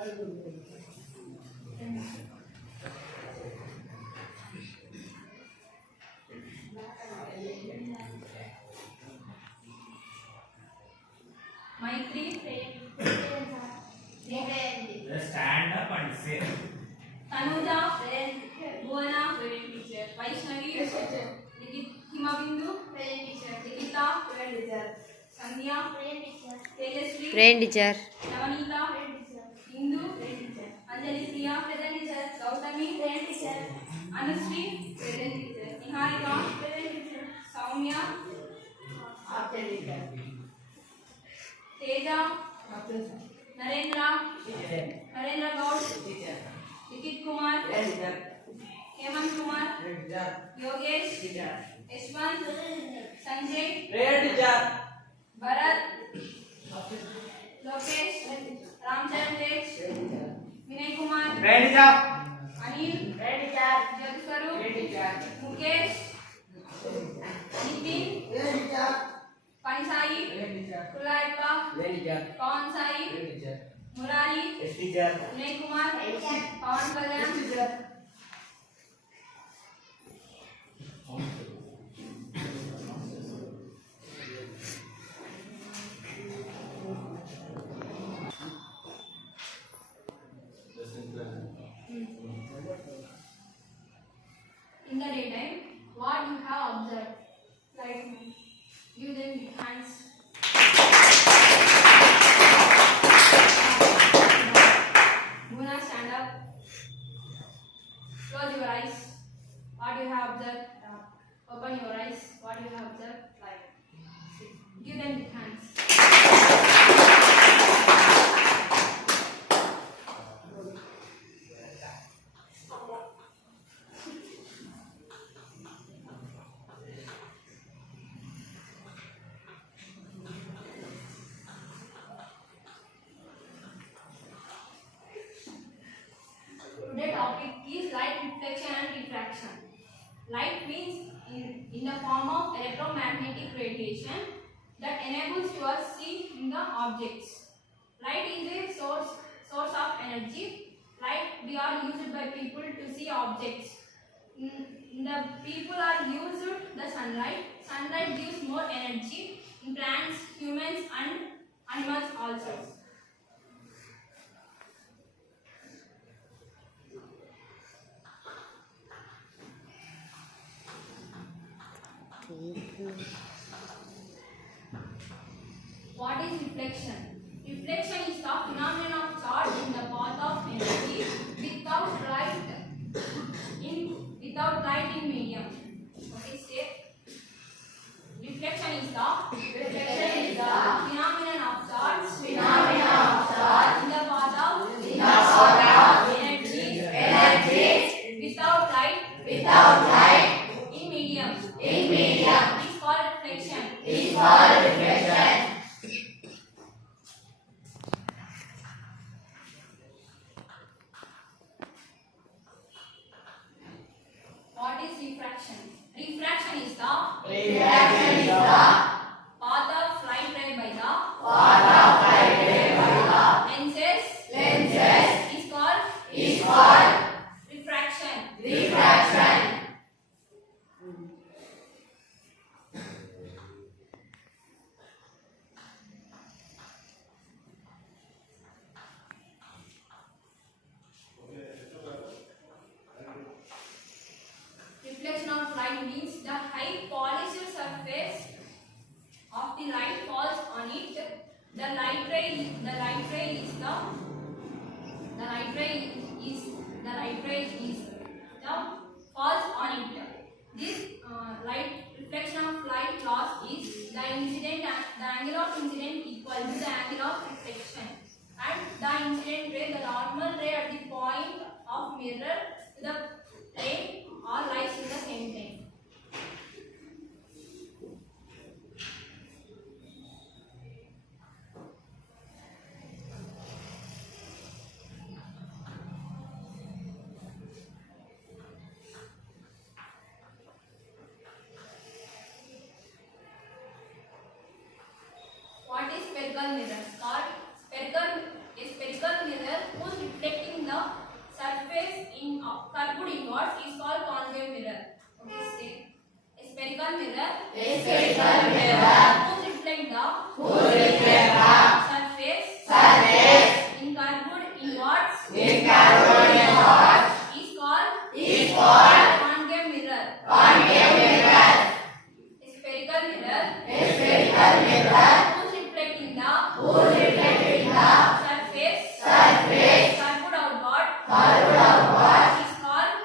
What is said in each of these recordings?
Maitri. Just stand up and say. Tanuja. Bhuwana. Vaishnavi. Himabindu. Nikita. Sandhya. Tejasvi. teacher. Navanita. Hindu. Anjali Priya. Gautami. Anusri. Niharika. Soumya. Teja. Narendra. Narendra Gaud. Nikit Kumar. Hemant Kumar. Yogesh. Yashwant. Sanjay. Bharat. Lokesh. Ramchandrej. Vinay Kumar. Anil. Jaduswaru. Mukesh. Nitin. Panisai. Kulaipa. Pawan Sai. Murali. Vinay Kumar. Pawan Kalyan. In the daytime, what you have observed? Like, give them hands. Guna, stand up. Close your eyes. What you have observed? Open your eyes. What you have observed? Like, give them hands. Today's topic is light reflection and diffraction. Light means in the form of electromagnetic radiation that enables to us see in the objects. Light is a source of energy. Light we are used by people to see objects. The people are used the sunlight. Sunlight gives more energy in plants, humans and animals also. What is reflection? Reflection is the phenomenon of charge in the path of energy without light in medium. Okay, say. Reflection is the phenomenon of charge in the path of energy without light in medium. It is called reflection. What is refraction? Refraction is the path of light ray by the lenses is called refraction. Reflection of light means the high polished surface of the light falls on it. The light ray falls on it. This reflection of light loss is the angle of incident equal to the angle of reflection, and the incident ray, the normal ray at the point of mirror to the plane all lies in the same plane. What is spherical mirror? A spherical mirror whose reflecting the surface in curved inwards is called concave mirror. Okay, say a spherical mirror. A spherical mirror. Whose reflect the surface in curved inwards. Is called concave mirror. Concave mirror. A spherical mirror. Whose reflecting the surface curved outward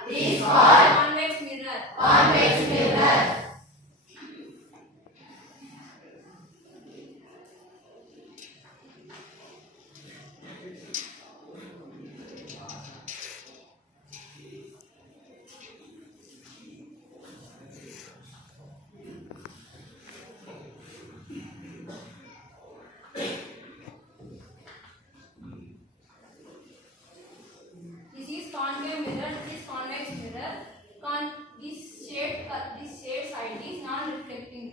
is called convex mirror. Convex mirror. This is concave mirror. This is convex mirror. This shade side is non-reflecting.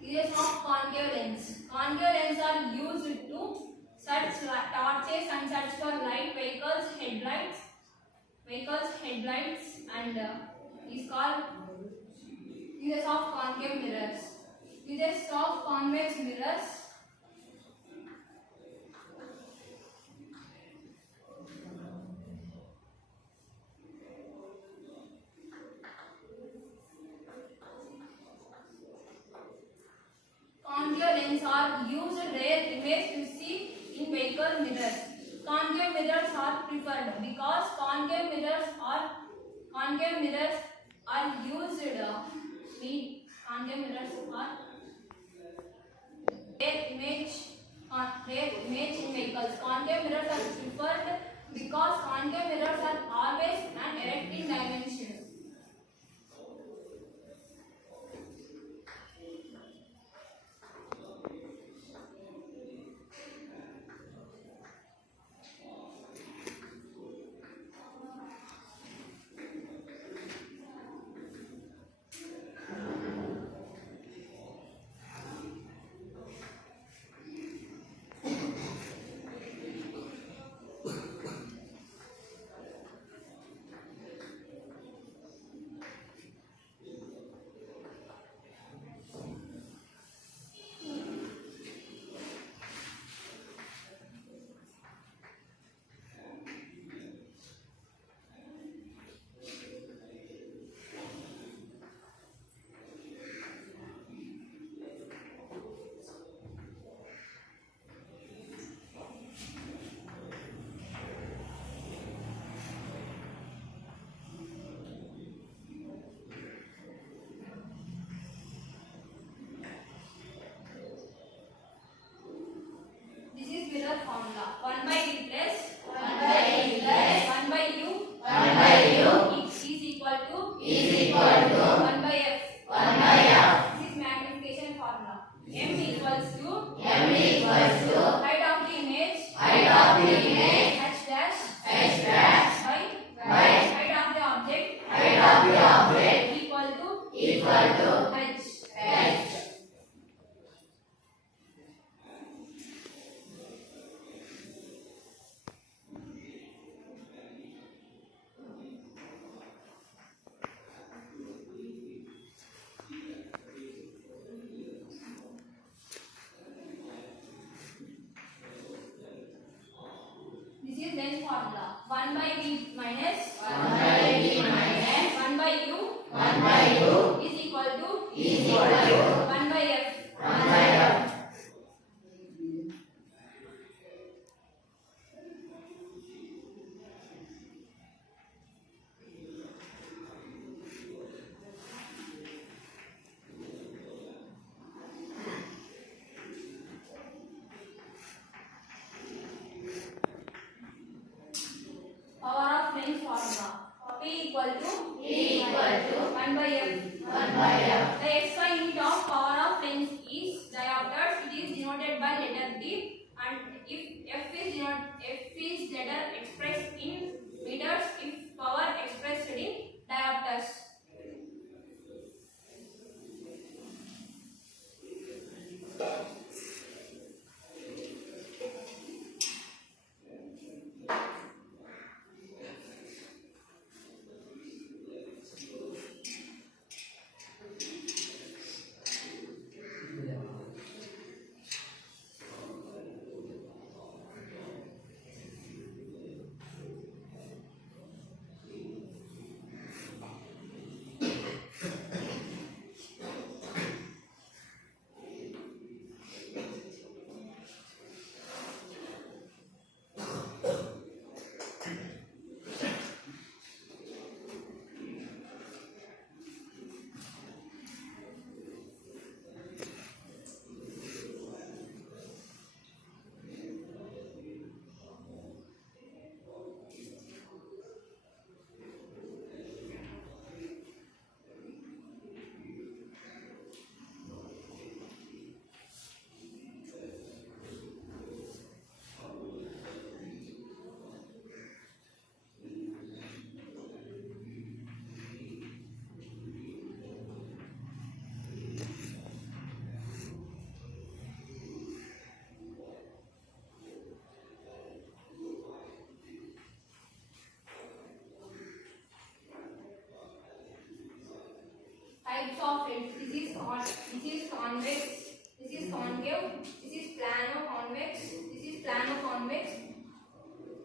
Uses of concave lens. Concave lens are used to search torches and search for light vehicles headlights and is called uses of concave mirrors. Uses of convex mirrors. Concave lens are used rare image to see in vehicle mirrors. Concave mirrors are preferred because concave mirrors are used concave mirrors are rare image in vehicles. Concave mirrors are preferred because concave mirrors are always and erect in dimension. Mirror formula 1 by d plus 1 by u is equal to 1 by f. This is magnification formula. M equals to height of the image h dash by height of the object equal to h. This is length formula 1 by d minus 1 by u is equal to 1 by f. Power of length formula P equal to 1 by f. The SI unit of power of lens is diopters. It is denoted by letter D. And if F is letter expressed in meters, if power expressed in diopters. Types of lens. This is convex. This is concave. This is plano-convex. This is plano-convex.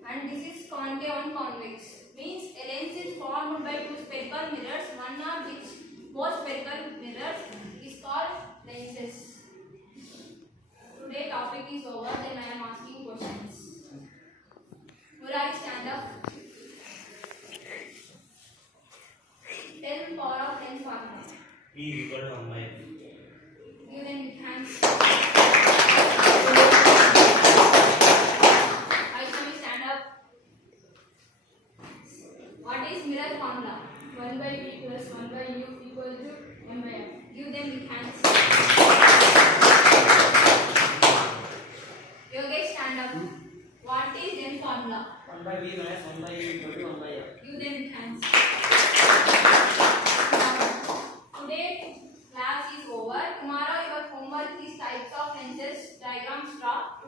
And this is concave and convex. Means a lens is formed by two spherical mirrors. One or which more spherical mirrors is called lenses. Today topic is over. Then I am asking questions. Murari, stand up. Tell power of lens formula. E is equal to 1 by f. Give them with hands. Aishami, stand up. What is mirror formula? 1 by V plus 1 by U equal to M by F. Give them with hands. Yogesh, stand up. What is lens formula? 1 by V minus 1 by U equal to 1 by F. Give them with hands. Today class is over. Tomorrow your homework is types of lenses, diagrams draw.